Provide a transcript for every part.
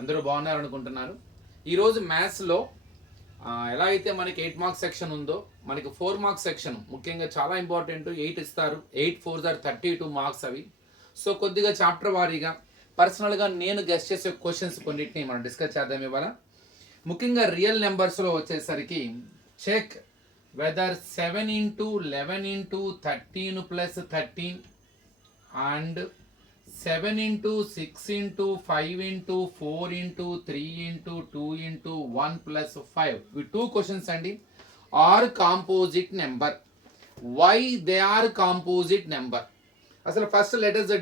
అందరూ బాగున్నారు అనుకుంటున్నారు. ఈరోజు మ్యాథ్స్లో ఎలా అయితే మనకి 8 మార్క్స్ సెక్షన్ ఉందో మనకి 4 మార్క్స్ సెక్షన్ ముఖ్యంగా చాలా ఇంపార్టెంట్. 8 ఇస్తారు, 8 4 ఆర్ 32 మార్క్స్ అవి. సో కొద్దిగా చాప్టర్ వారీగా పర్సనల్గా నేను గెస్ట్ చేసే క్వశ్చన్స్ కొన్నిటిని మనం డిస్కస్ చేద్దాం ఇవాళ. ముఖ్యంగా రియల్ నెంబర్స్లో వచ్చేసరికి check whether 7 into 11 into 13 plus 13 and 7 into 6 into 5 into 4 into 3 into 2 into 1 plus 5. We two questions అండి. Are composite number. Why they are composite number? అసలు first let us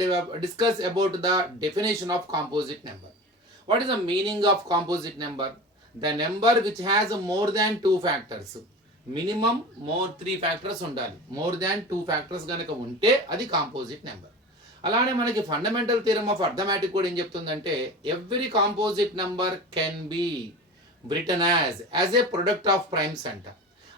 discuss about the definition of composite number. What is the meaning of composite number? The number which has more than 2 factors. Minimum more 3 factors ఉండాలి. More than 2 factors కనుక ఉంటే అది composite number. అలానే మనకి fundamental theorem of arithmetic కూడా ఏం చెప్తుందంటే every composite number can be written as a product of primes అంట.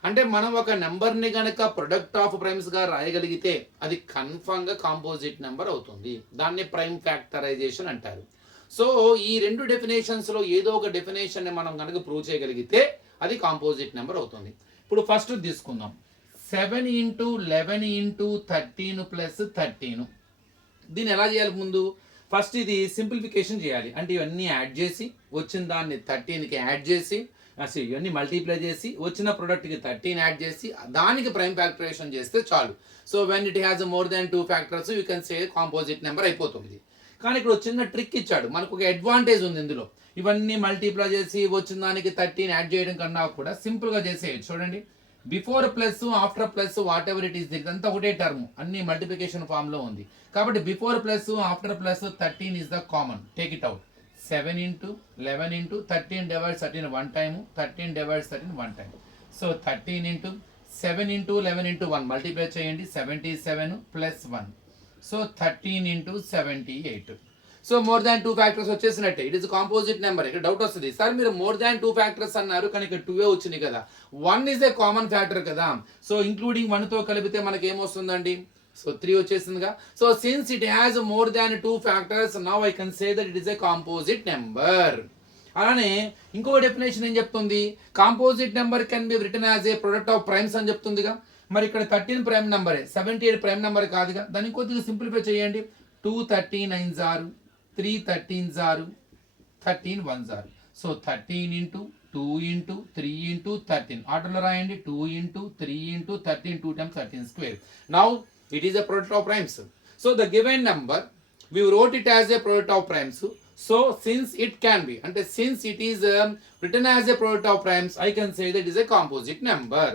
అంటే మనం ఒక నెంబర్ని కనుక ప్రొడక్ట్ ఆఫ్ ప్రైమ్స్గా రాయగలిగితే అది కన్ఫర్మ్గా కాంపోజిట్ నెంబర్ అవుతుంది. దాన్ని ప్రైమ్ ఫ్యాక్టరైజేషన్ అంటారు. సో ఈ రెండు డెఫినేషన్స్లో ఏదో ఒక డెఫినేషన్ని మనం కనుక ప్రూవ్ చేయగలిగితే అది కాంపోజిట్ నెంబర్ అవుతుంది. ఇప్పుడు ఫస్ట్ తీసుకుందాం. 7 into 11 into 13 plus 13. దీన్ని ఎలా చేయాలి? ముందు ఫస్ట్ ఇది సింప్లిఫికేషన్ చేయాలి. అంటే ఇవన్నీ యాడ్ చేసి వచ్చిన దాన్ని 13కి యాడ్ చేసి ఇవన్నీ మల్టిప్లై చేసి వచ్చిన ప్రొడక్ట్కి 13 యాడ్ చేసి దానికి ప్రైమ్ ఫ్యాక్టరైజేషన్ చేస్తే చాలు. So when it has more than 2 factors you can say composite number అయిపోతుంది. కానీ ఇక్కడ చిన్న ట్రిక్ ఇచ్చాడు. మనకు ఒక అడ్వాంటేజ్ ఉంది ఇందులో. ఇవన్నీ మల్టిప్లై చేసి వచ్చిన దానికి 13 యాడ్ చేయడం కన్నా కూడా సింపుల్గా చేసేయచ్చు. చూడండి, before plus after plus what ever it is ఇదంతా ఒకటే టర్మ్, అన్ని మల్టిప్లికేషన్ ఫామ్లో ఉంది. కాబట్టి before plus after plus 13 is the common. Take it out. 7 into 11 into 13 divides 13 one time, 13 divides 13 one time. So 13 into 7 into 11 into 1 multiply చేయండి, 77 plus 1. So 13 into 78. So more than 2 factors వచ్చేసినట్టే. It is composite number. ఇక్కడ doubt వస్తుంది, sir మీరు more than 2 factors అన్నారు కానీ ఇక్కడ 2 వచ్చింది కదా, 1 ఇస్ ఏ కామన్ ఫ్యాక్టర్ కదా. సో ఇంక్లూడింగ్ 1తో కలిపితే మనకి ఏమొస్తుందండి? సో 3 వచ్చేసిందిగా. So since it has more than 2 factors now I can say that it is a composite number. అలానే ఇంకో డెఫినేషన్ ఏం చెప్తుంది? Composite number can be written as a product of primes అని చెప్తుందిగా. మరి ఇక్కడ 13 ప్రైమ్ నెంబరే, 78 ప్రైమ్ నెంబర్ కాదుగా. దాన్ని కొద్దిగా సింప్లిఫై చేయండి. 2 13 9 3 13 13 1. సో 13 into 2 into 3 into 13 ఆర్డర్లో రాయండి. 2 into 3 into 13 2 times 13 square. Now it is a product of primes. So the given number we wrote it as a product of primes. So since it can be, and since it is written as a product of primes, I can say that it is a composite number.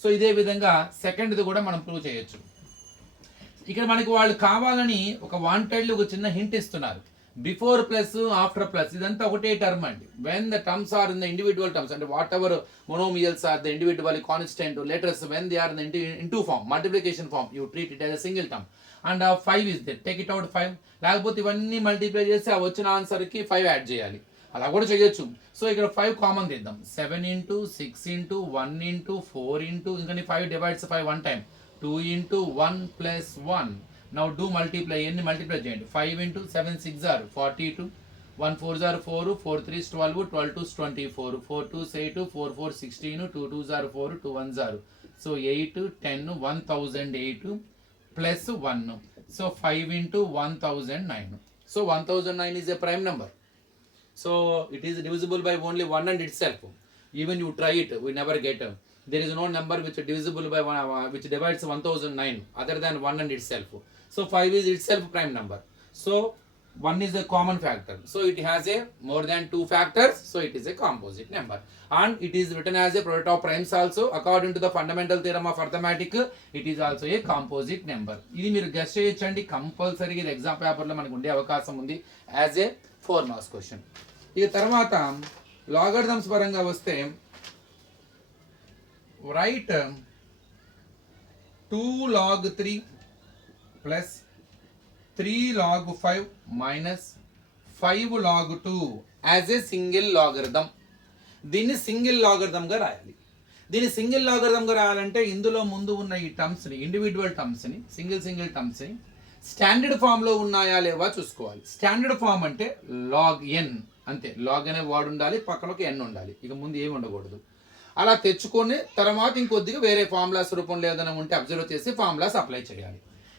So ఇదే విధంగా సెకండ్ది కూడా మనం prove చేయొచ్చు. ఇక్కడ మనకి వాళ్ళు కావాలని ఒక వాంటెడ్లీ ఒక చిన్న హింట్ ఇస్తున్నారు. బిఫోర్ ప్లస్ ఆఫ్టర్ ప్లస్ ఇదంతా ఒకటే టర్మ్ అండి. When the terms are in the individual terms, అంటే whatever monomials are the individual constant letters, when they are in into form, multiplication form, you treat it as a single term. And 5 is they, take it out 5. లేకపోతే ఇవన్నీ multiply చేసి ఆ వచ్చిన ఆన్సర్కి 5 add చేయాలి. అలా కూడా చేయొచ్చు. So ఇక్కడ 5 కామన్ తీద్దాం. 7 into 6 into 1 into 4 into ఇంకా 5 divides 5 one time. 2 into 1 plus 1. Now do multiply. ఎన్ని మల్టిప్లై చేయండి? 5 into 7 6 are 42. 1 4 are 4, 4 3 is 12, 12 2 is 24, 4 2 is 8, 4 4 16, 2 2 are 4, 2 1 are. So 8 10 1008 plus 1. So 5 into 1009. So 1009 is a prime number. So it is divisible by only 1 and itself. Even you try it, we never get. There is no number which is divisible by 1, which divides 1009 other than 1 and itself. So 5 is itself prime number. So 1 is a common factor. So it has a more than 2 factors. So it is a composite number. And it is written as a product of primes also. According to the fundamental theorem of arithmetic, it is also a composite number. ఇది మీరు guess చేయొచ్చండి. కంపల్సరీగా ఇది exam పేపర్లో మనకు ఉండే అవకాశం ఉంది యాజ్ ఏ 4 మార్క్స్ క్వశ్చన్. ఇక తర్వాత లాగరిథమ్స్ పరంగా వస్తే right 2 log 3 plus 3 log 5 minus 5 log 2 as a single logarithm. దీన్ని సింగిల్ లాగరిథమ్గా రాయాలి. దీన్ని సింగిల్ లాగరిథమ్గా రాయాలంటే ఇందులో ముందు ఉన్న ఈ టర్మ్స్ని, ఇండివిజువల్ టర్మ్స్ని, సింగిల్ టర్మ్స్ని స్టాండర్డ్ ఫామ్లో ఉన్నాయా లేవా చూసుకోవాలి. స్టాండర్డ్ ఫామ్ అంటే లాగ్ ఎన్ అంతే. లాగ్ అనే వర్డ్ ఉండాలి, పక్కన ఒక ఎన్ ఉండాలి, ఇక ముందు ఏమి ఉండకూడదు. అలా తెచ్చుకొని తర్వాత ఇంకొద్దిగా వేరే ఫార్ములాస్ రూపంలో ఏదైనా ఉంటే అబ్జర్వ్ చేసి ఫార్ములాస్ అప్లై చేయాలి.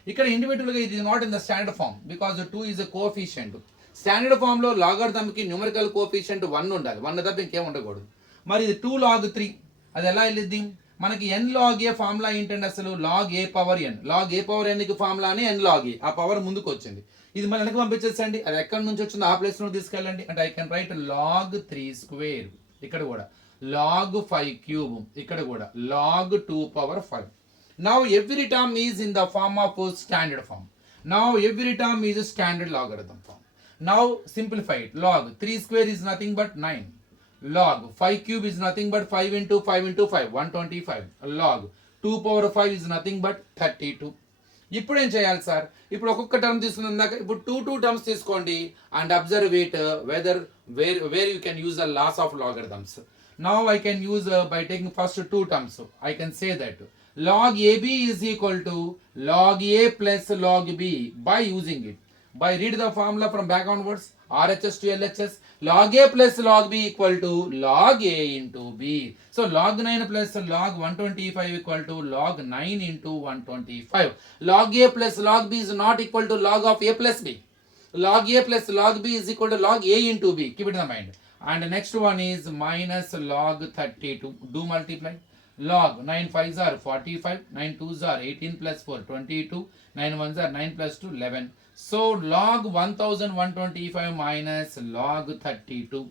ఇక్కడ ఇండివిజువల్గా ఇది not in the standard form because 2 is a coefficient. Standard ఫామ్లో లాగర్థమ్కి న్యూమరికల్ కోఎఫిషియంట్ 1 ఉండాలి, 1 తప్ప ఇంకేం ఉండకూడదు. మరి ఇది 2 log 3 అది ఎలా వెళ్ళిద్ది? మనకి n log a ఫార్ములా ఏంటంటే అసలు log a power n, log a power n కి ఫార్ములాని n log a, ఆ పవర్ ముందుకు వచ్చింది. ఇది మన వెనక్కి పంపించేసండి, అది ఎక్కడి నుంచి వచ్చిందో ఆ ప్లేస్ లో తీసుకెళ్ళండి. అంటే I can write log 3 square, ఇక్కడ కూడా log 5 క్యూబ్, ఇక్కడ కూడా log 2 power 5. Now every term is in the form of standard form. Now every term is a standard logarithm form. Now simplify it. Log 3 square is nothing but 9. Log 5 cube is nothing but 5 into 5 into 5, 125. Log 2 power 5 is nothing but 32. ఇప్పుడు ఏం చేయాలి sir? ఇప్పుడు ఒక్కొక్క term తీసుకున్నాక ఇప్పుడు 2 terms తీసుకోండి and observe it whether where you can use the laws of logarithms. Now I can use by taking first 2 terms. I can say that log AB is equal to log A plus log B by using it. By read the formula from back onwards, RHS to LHS, log A plus log B equal to log A into B. So log 9 plus log 125 equal to log 9 into 125. Log A plus log B is not equal to log of A plus B. Log A plus log B is equal to log A into B. Keep it in the mind. And the next one is minus log 32. Do multiply. Log 9 5s are 45, 9 2s are 18 plus 4 22, 9 1s are 9 plus 2 11. So log 1125 minus log 32.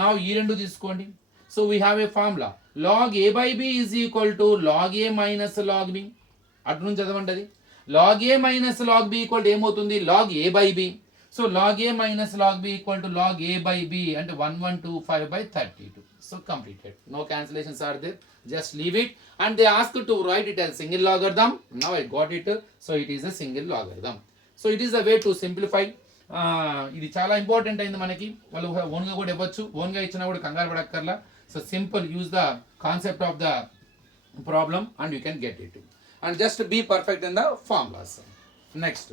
Now ఈ రెండు తీసుకోండి. So we have a formula. Log A by B is equal to log A minus log B. అటు నుంచి చదవండి అది. Log A minus log B equal to ఏమవుతుంది? Log A by B. So log A minus log B equal to log A by B and 1125 by 32. So completed. No cancellations are there. Just leave it. And they asked to write it as single logarithm. Now I got it. So it is a single logarithm. So it is a way to simplify. ఇది చాలా important అయింది మనకి. వాళ్ళు ఓన్గా కూడా ఇవ్వచ్చు, ఓన్గా ఇచ్చినా కూడా కంగారు పడక్కర్లా. So simple use the concept of the problem and you can get it. And just be perfect in the formulas. Next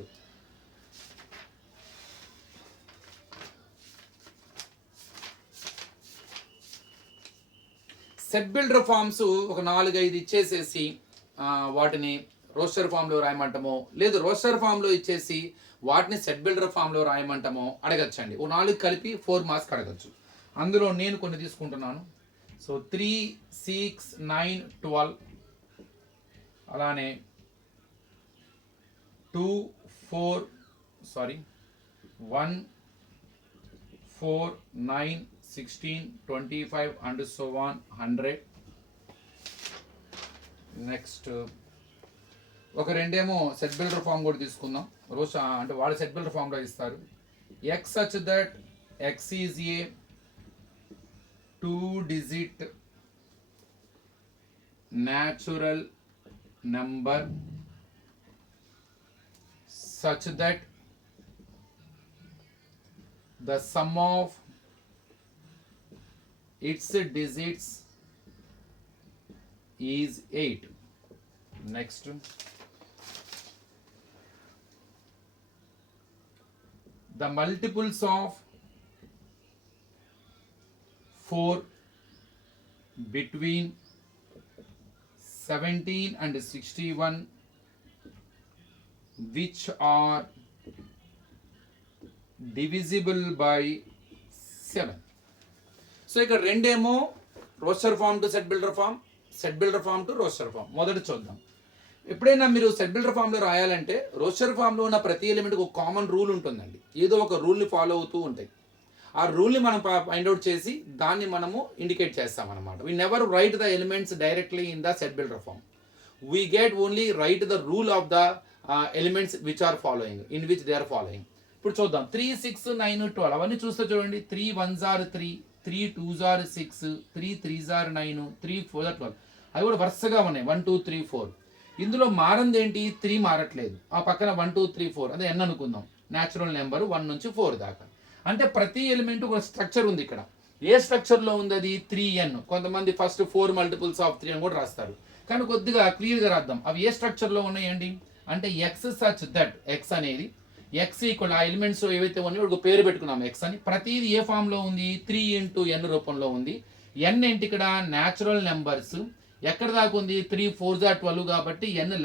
set builder forms ఒక 4-5 ఇచ్చేసేసి వాటిని రోస్టర్ ఫామ్లో రాయమంటామో, లేదు రోస్టర్ ఫామ్లో ఇచ్చేసి వాటిని సెట్ బిల్డర్ ఫామ్లో రాయమంటామో అడగచ్చండి. ఓ 4 కలిపి 4 మార్క్స్ అడగచ్చు. అందులో నేను కొన్ని తీసుకుంటున్నాను. సో 3 6 9 12, అలానే 2 4 1 4 9 16 25 and so on 100. నెక్స్ట్ ఒక రెండేమో సెట్ బిల్డర్ ఫామ్ కూడా తీసుకుందాం. రోజు అంటే వాళ్ళు సెట్ బిల్డర్ ఫామ్లో ఇస్తారు. X such that X is a 2-digit natural number such that the sum of its digits is 8. Next, the multiples of 4 between 17 and 61 which are divisible by 7. So ఇక్కడ రెండేమో roster form to set builder form, set builder form to roster form. మొదట చూద్దాం. ఎప్పుడైనా మీరు set builder ఫామ్లో రాయాలంటే roster ఫామ్లో ఉన్న ప్రతి ఎలిమెంట్కి ఒక కామన్ రూల్ ఉంటుందండి. ఏదో ఒక రూల్ని ఫాలో అవుతూ ఉంటాయి. ఆ రూల్ని మనం ఫైండ్ అవుట్ చేసి దాన్ని మనము ఇండికేట్ చేస్తాం అనమాట. We never write the elements directly in the set builder form. We get only write the rule of the elements which are following, in which they are following. ఇప్పుడు చూద్దాం. 3 6 9 12 అవన్నీ చూస్తే చూడండి. 3 1s are 3, 3 2s are 6, 3 3s are 9, 3 4s are 12. అవి కూడా వరుసగా ఉన్నాయి. 1 2 3 4. ఇందులో మారంది ఏంటి? 3 మారట్లేదు. ఆ పక్కన 1 2 3 4 అదే n అనుకుందాం. న్యాచురల్ నెంబర్ 1 నుంచి 4 దాకా. అంటే ప్రతి ఎలిమెంట్ ఒక స్ట్రక్చర్ ఉంది ఇక్కడ. ఏ స్ట్రక్చర్లో ఉంది అది? 3n. కొంతమంది ఫస్ట్ 4 multiples of 3 అని కూడా రాస్తారు. కానీ కొద్దిగా క్లియర్గా రాద్దాం. అవి ఏ స్ట్రక్చర్లో ఉన్నాయండి అంటే ఎక్స్ సచ్ దట్, ఎక్స్ అనేది ఎక్స్ ఈక్వల్ ఆ ఎలిమెంట్స్ ఏవైతే ఉన్నాయో ఒక పేరు పెట్టుకున్నాం ఎక్స్ అని. ప్రతిదీ ఏ ఫామ్లో ఉంది, 3 × n రూపంలో ఉంది. n ఏంటి ఇక్కడ న్యాచురల్ నెంబర్స్. ఎక్కడ దాకా ఉంది, 3 × 4 = 12 కాబట్టి n <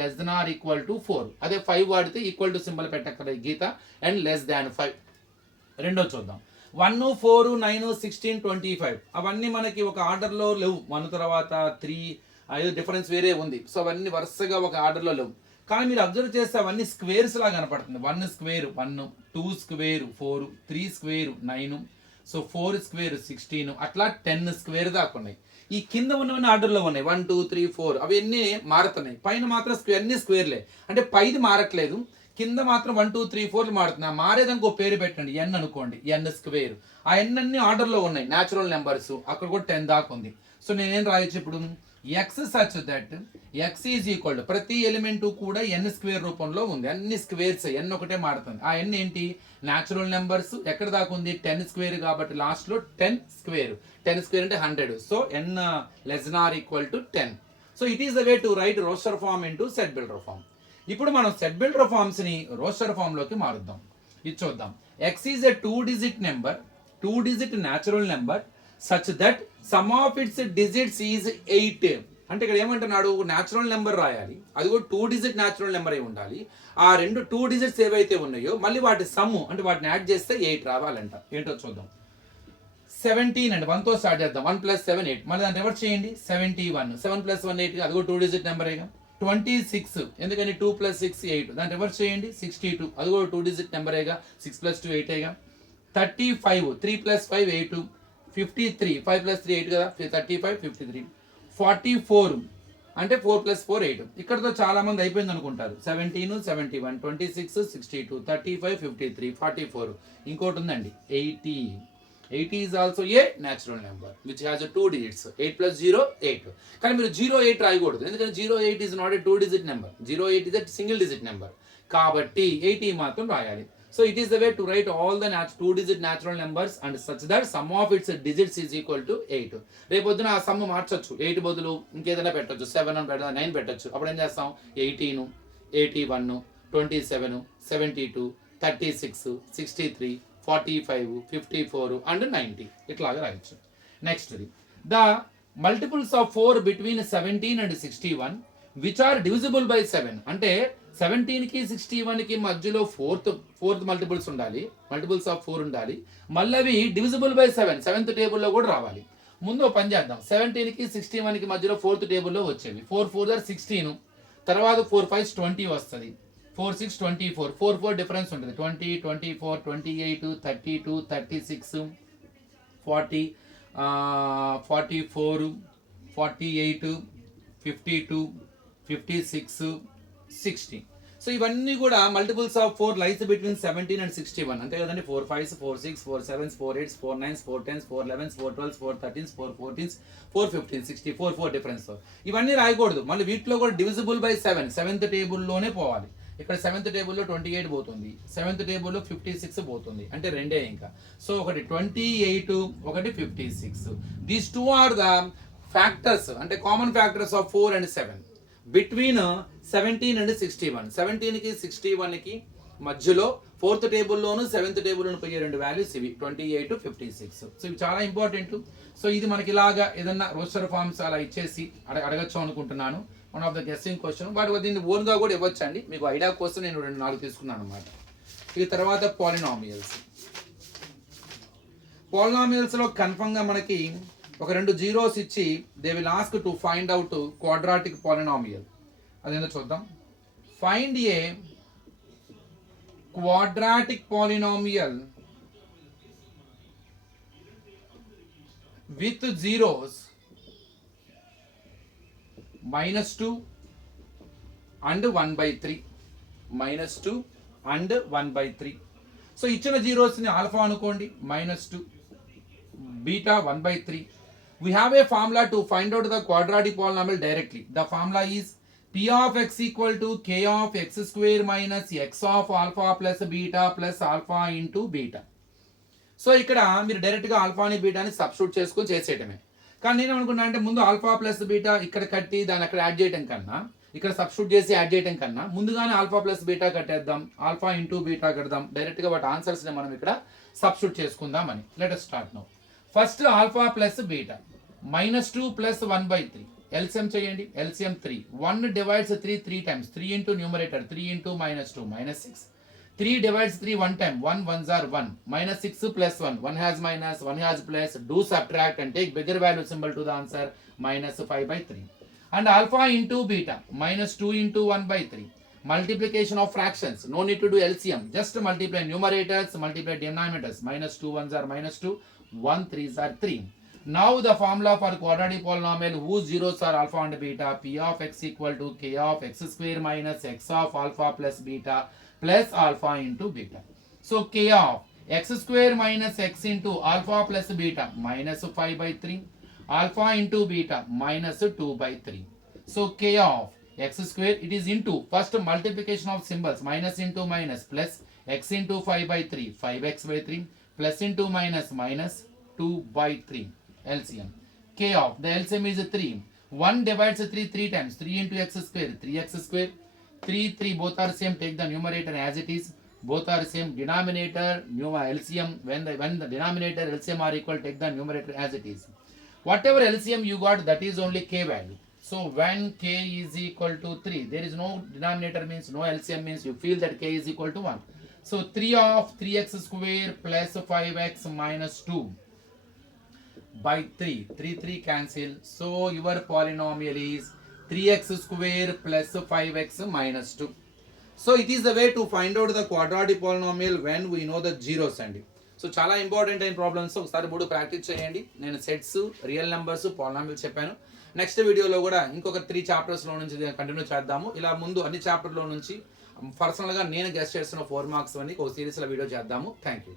4. అదే 5 వాడితే ఈక్వల్ టు సింబల్ పెట్టక్కడ గీత అండ్ <5. రెండో చూద్దాం. 1, 4, 9, 16, 25 అవన్నీ మనకి ఒక ఆర్డర్లో లేవు. 1 తర్వాత 3 ఐదు డిఫరెన్స్ వేరే ఉంది. సో అవన్నీ వరుసగా ఒక ఆర్డర్లో లేవు. కానీ మీరు అబ్జర్వ్ చేస్తే అవన్నీ స్క్వేర్స్ లాగా కనపడుతుంది. 1 square 1, 2 square 4, 3 square 9, so 4 square 16, అట్లా 10 స్క్వేర్ దాకా ఉన్నాయి. ఈ కింద ఉన్నవన్నీ ఆర్డర్లో ఉన్నాయి. 1, 2, 3, 4 అవి అన్నీ మారుతున్నాయి. పైన మాత్రం అన్ని స్క్వేర్లే, అంటే పైది మారట్లేదు, కింద మాత్రం 1, 2, 3, 4 మారుతున్నాయి. మారేదానికి ఒక పేరు పెట్టండి, n అనుకోండి, n స్క్వేర్. ఆ n అన్ని ఆర్డర్లో ఉన్నాయి, న్యాచురల్ నెంబర్స్. అక్కడ కూడా 10 దాకా ఉంది. సో నేనేం రాయొచ్చు ఇప్పుడు, x such that x is equal to ప్రతి ఎలిమెంట్ కూడా n స్క్వేర్ రూపంలో ఉంది. అన్ని స్క్వేర్స్, n ఒకటే మారుతుంది. ఆ n ఏంటి, న్యాచురల్ నెంబర్స్. ఎక్కడ దాకా ఉంది, 10 స్క్వేర్ కాబట్టి లాస్ట్లో 10 స్క్వేర్. 10 స్క్వేర్ అంటే 100. So n < 10. So it is the way to write roster form into set builder form. ఇప్పుడు మనం సెట్ బిల్డర్ ఫార్మ్స్ ని రోస్టర్ ఫార్మ్ లోకి మారుద్దాం. ఇది చూద్దాం. x is a 2-digit number, 2-digit natural number such that sum of its digits is 8. అంటే ఇక్కడ ఏమంటున్నాడు, న్యాచురల్ నెంబర్ రాయాలి, అది కూడా 2-digit న్యాచురల్ నెంబర్ అయి ఉండాలి. ఆ రెండు 2 digits ఏవైతే ఉన్నాయో మళ్ళీ వాటి సమ్ అంటే వాటిని యాడ్ చేస్తే 8 రావాలంట. ఏంటో చూద్దాం. 17 అండి, 1తో స్టార్ట్ చేద్దాం. 1 + 7 8. మళ్ళీ దాన్ని రివర్స్ చేయండి. 71, 7 + 1 8, అది కూడా 2-digit నెంబరేగా. 26 ఎందుకని 2 + 6 8, దాన్ని రివర్స్ చేయండి. 62 అది కూడా 2-digit నెంబరేగా. 6 + 2 8ఏగా. 35 3 + 5 8. 53 5 + 3 8 కదా. 35 53. 44 అంటే 4 + 4 8. ఇక్కడతో చాలా మంది అయిపోయింది అనుకుంటారు. 17 71 26 62 35 53 44. ఇంకోటి ఉందండి 80. 80 is also a natural number which has a 2 digits. 8 + 0 8. కానీ మీరు 08 రాయకూడదు, ఎందుకంటే 08 is not a 2-digit number. 08 is a single-digit number. కాబట్టి 80 మాత్రం రాయాలి. So it is the way to write all the 2-digit natural numbers and such that sum of its digits is equal to 8. రేపొద్దున ఆ some మార్చొచ్చు. 8 బదులు ఇంకేదైనా పెట్టొచ్చు, 7 అని పెట్టచ్చు, 9 పెట్టొచ్చు. అప్పుడు ఏం చేస్తాం, 18 81 27 72 36 63 45 54 and 90 ఇట్లాగా రాయొచ్చు. Next the multiples of 4 between 17 and 61 which are divisible by 7. అంటే 17కి 61కి మధ్యలో ఫోర్త్ మల్టిపుల్స్ ఉండాలి, మల్టిపుల్స్ ఆఫ్ 4 ఉండాలి. మళ్ళీ అవి డివిజిబుల్ బై 7 సెవెంత్ టేబుల్లో కూడా రావాలి. ముందు పని చేద్దాం. 17కి 61కి మధ్యలో 4th టేబుల్లో వచ్చేవి. 4 4 16, తర్వాత 4 5 20 వస్తుంది. 4 6 24, 4 4 డిఫరెన్స్ ఉంటుంది. 20 24 28 32 36 40 44 48 52 56 60. సో ఇవన్నీ కూడా multiples of 4 lies between 17 and 61. అంతే కదండి. 4 5s 4 6 4 7s 4 8s 4 9s 4 10s 4 11s 4 12s 4 13s 4 14s 4 15 64 4 difference. ఇవన్నీ రాయకూడదు. మళ్ళీ వీటిలో కూడా డివిజిబుల్ బై 7 సెవెంత్ టేబుల్లోనే పోవాలి. ఇక్కడ 7th టేబుల్లో 28 పోతుంది, 7th టేబుల్లో 56 పోతుంది, అంటే రెండే ఇంకా. సో ఒకటి 28, ఒకటి 56. దీస్ 2 ఆర్ ద ఫ్యాక్టర్స్, అంటే common factors of 4 and 7 between 17 and 61. 17కి 61కి మధ్యలో 4th టేబుల్లోను 7th టేబుల్లోను పోయే రెండు వాల్యూస్ ఇవి 28 56. సో ఇవి చాలా ఇంపార్టెంట్. సో ఇది మనకి ఇలాగా ఏదన్నా రోస్టర్ ఫార్మ్స్ అలా ఇచ్చేసి అడగచ్చు అనుకుంటున్నాను. One of the guessing question. వాటి దీన్ని ఓన్గా కూడా ఇవ్వచ్చండి, మీకు ఐడియా కోసం నేను 2-4 తీసుకున్నాను అనమాట. ఇక తర్వాత పాలినామియల్స్. పాలినామియల్స్లో కన్ఫర్మ్గా మనకి ఒక 2 జీరోస్ ఇచ్చి they will ask to find out quadratic polynomial. అదేందో చూద్దాం. Find a quadratic polynomial with zeros -2 and 1/3. -2 and 1/3. So ఇచ్చిన జీరోస్ని ఆల్ఫా అనుకోండి, -2, beta 1/3. We have a formula to find out the quadratic polynomial directly. The formula is P of x equal to K of x square minus x of alpha plus beta plus alpha into beta. So ఇక్కడ మీరు డైరెక్ట్గా ఆల్ఫాని బీటాని substitute చేసుకొని చేసేయటమే. కానీ నేను అనుకున్నా అంటే ముందు alpha plus beta ఇక్కడ కట్టి దాన్ని అక్కడ యాడ్ చేయడం కన్నా ఇక్కడ సబ్స్టిట్యూట్ చేసి యాడ్ చేయడం కన్నా ముందుగానే ఆల్ఫా ప్లస్ బీటా కట్టేద్దాం, ఆల్ఫా ఇంటూ బీటా కడదాం, డైరెక్ట్గా వాటి ఆన్సర్స్ని మనం ఇక్కడ సబ్స్టిట్యూట్ చేసుకుందామని. Let us start now. First alpha plus beta -2 plus 1/3 LCM చేయండి. LCM 3. 1 divides 3 3 times, 3 into numerator, 3 into -2 -6. 3 divides 3 one time, 1 ones are 1, -6 plus 1, 1 has minus, 1 has plus, do subtract and take bigger value symbol to the answer, -5/3. And alpha into beta, -2 into 1/3. Multiplication of fractions, no need to do LCM, just multiply numerators, multiply denominators, -2 ones are -2, 1 3s are 3. Now the formula for quadratic polynomial whose zeros are alpha and beta, p of x equal to k of x square minus x of alpha plus beta plus alpha into beta. So k of x square minus x into alpha plus beta -5/3, alpha into beta -2/3. So k of x square, it is into first multiplication of symbols, minus into minus plus x into 5/3, 5x/3 plus into minus minus 2/3. LCM. K of the LCM is 3. 1 divides 3 3 times, 3 into x square, 3x square. 3 3 both are same, take the numerator as it is, both are same. Denominator LCM, when the denominator LCM are equal, take the numerator as it is. Whatever LCM you got, that is only k value. So when k is equal to 3, there is no denominator, means no LCM, means you feel that k is equal to 1. So 3 of 3x square plus 5x minus 2/3, 3 3 cancel. So your polynomial is 3x square plus 5x minus 2. So it is the way to find out the quadratic polynomial when we know the zeros అండి. So చాలా important అయిన problems ఒకసారి 3 practice చేయండి. నేను sets, real numbers, polynomial చెప్పాను. Next వీడియోలో కూడా ఇంకొక 3 చాప్టర్స్లో నుంచి కంటిన్యూ చేద్దాము. ఇలా ముందు అన్ని చాప్టర్లో నుంచి పర్సనల్గా నేను గెస్ట్ చేస్తున్న 4 మార్క్స్ అని ఒక సిరీస్లో వీడియో చేద్దాము. Thank you.